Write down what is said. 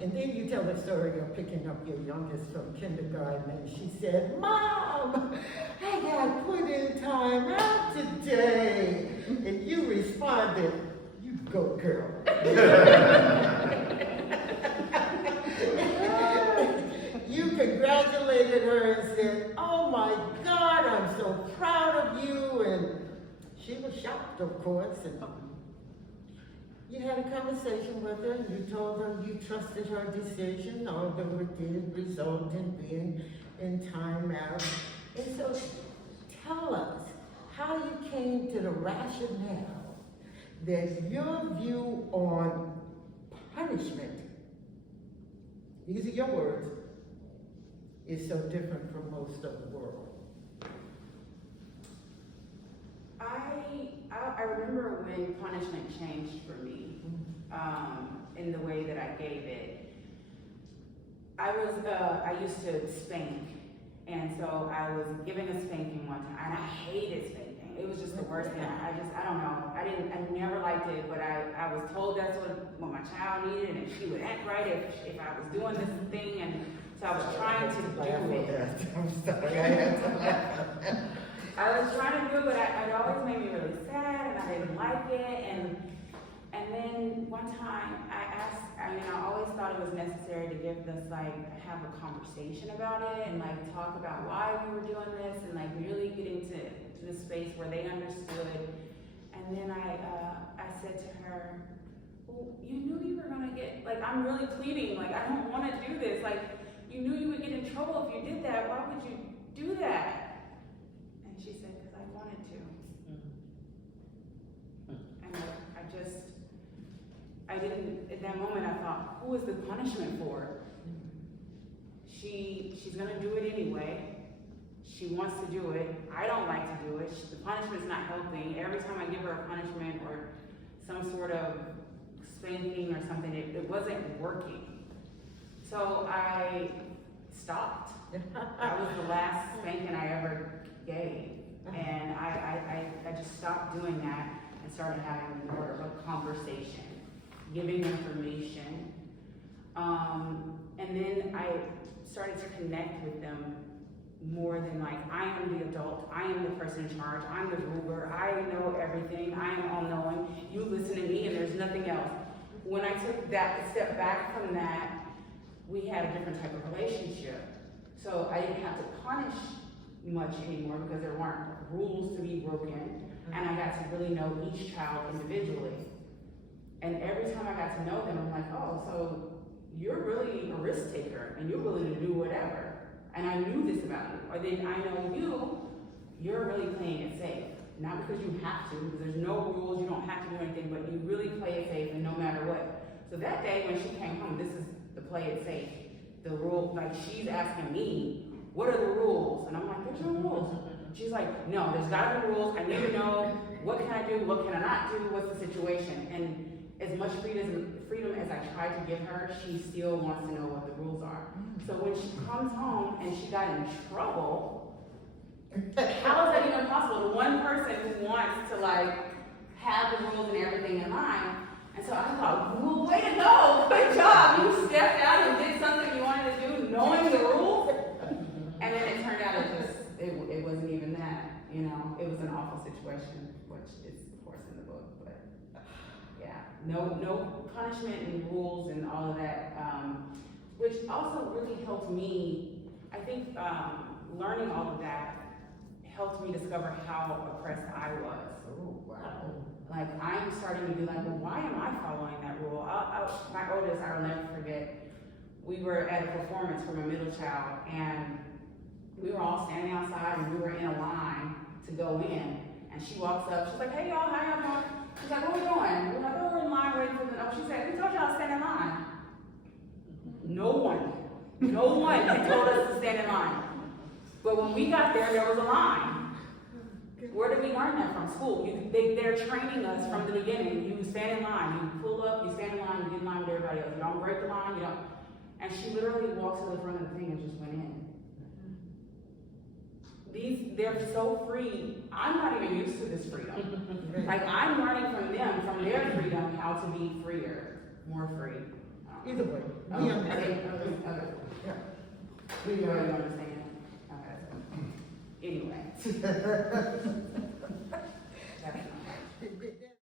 And then you tell the story of picking up your youngest from kindergarten, and she said, Mom, I got put in time out today. And you responded, you go, girl. You congratulated her and said, oh my God, I'm so proud of you. And she was shocked, of course. And you had a conversation with her. You told her you trusted her decision, although it did result in being in timeout. And so tell us how you came to the rationale that your view on punishment, these are your words, is so different from most of the world. I remember when punishment changed for me, in the way that I gave it. I used to spank, and so I was given a spanking one time, and I hated spanking. It was just the worst thing. I don't know. I never liked it, but I was told that's what my child needed, and she would act right if I was doing this thing, and so I was trying to do it. I'm sorry, I had to laugh. I was trying to do it, but it always made me really sad, and I didn't like it. And then one time I asked, I always thought it was necessary to have a conversation about it, and talk about why we were doing this, and really get into the space where they understood. And then I said to her, well, you knew you were gonna get, I'm really pleading, I don't wanna do this. You knew you would get in trouble if you did that. Why would you do that? And she said, because I wanted to. And I didn't, at that moment I thought, who is the punishment for? She's gonna do it anyway. She wants to do it. I don't like to do it. The punishment's not helping. Every time I give her a punishment or some sort of spanking or something, it wasn't working. So I stopped. That was the last spanking I ever gave. And I just stopped doing that and started having more of a conversation, giving information. And then I started to connect with them more than I am the adult, I am the person in charge, I'm the ruler, I know everything, I am all-knowing, you listen to me and there's nothing else. When I took that step back from that, we had a different type of relationship. So I didn't have to punish much anymore because there weren't rules to be broken, and I got to really know each child individually. And every time I got to know them, I'm like, oh, so you're really a risk taker and you're willing to do whatever. And I knew this about you. Or then I know you're really playing it safe. Not because you have to, because there's no rules, you don't have to do anything, but you really play it safe and no matter what. So that day when she came home, this is the play it safe. The rule, she's asking me, what are the rules? And I'm like, there's no rules. She's like, no, there's gotta be rules. I need to know, what can I do, what can I not do, what's the situation? And as much freedom as I try to give her, she still wants to know what the rules are. So when she comes home and she got in trouble, how is that even possible? The one person who wants to have the rules and everything in line. And so I thought, well, way to go, good job. You stepped out and did something you wanted to do, knowing the rules. And then it turned out it wasn't even that, it was an awful situation, which is of course in the book, but yeah, no punishment and rules and all of that, which also really helped me. I think learning all of that helped me discover how oppressed I was. Oh, wow. I'm starting to be well, why am I following that rule? My oldest, I'll never forget, we were at a performance from a middle child, and we were all standing outside, and we were in a line to go in, and she walks up, she's like, hey y'all, how y'all doing? She's like, what are we doing? We're like, oh, we're in line waiting for the, she said, we told y'all to stand in line. No one had told us to stand in line. But when we got there was a line. Where did we learn that from? School. They're training us from the beginning. You stand in line, you pull up, you stand in line, you get in line with everybody else. You don't break the line, you don't. And she literally walked to the front of the thing and just went in. They're so free. I'm not even used to this freedom. I'm learning from them, from their freedom, how to be freer, more free. Either way, Oh, we okay, understand. okay. Yeah. We already understand. Okay. Anyway. That's not.